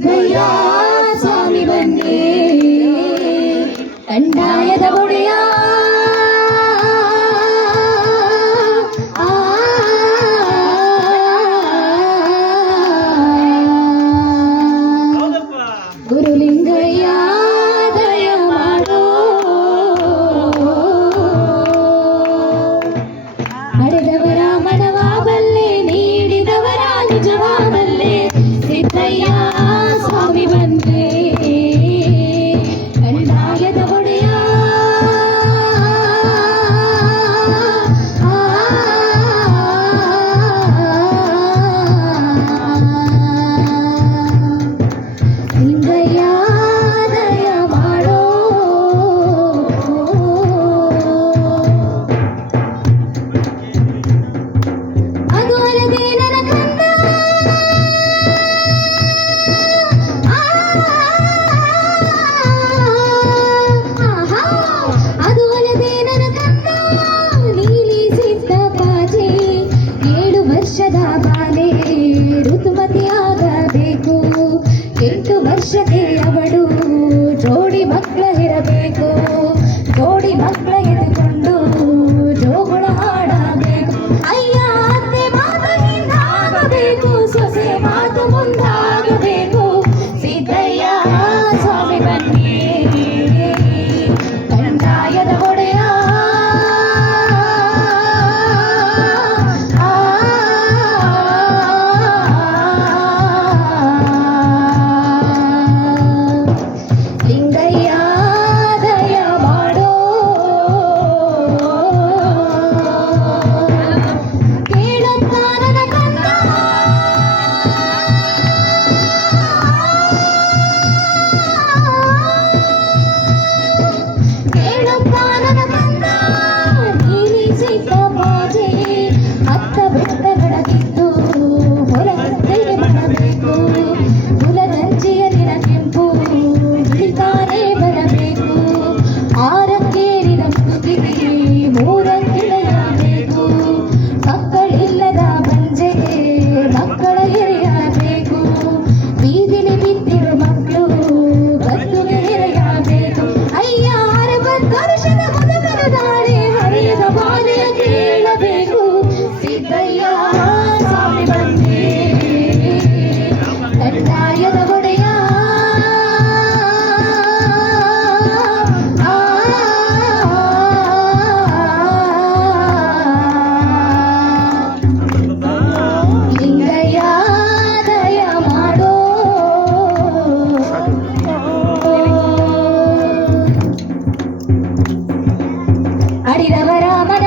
ಸಿದ್ಧಯ್ಯ ಸ್ವಾಮಿ ಬಂದೆ ಕಂದಾಯದ ಒಡೆಯ ಗುರುಲಿಂಗಯ್ಯ शदा அறிதவராம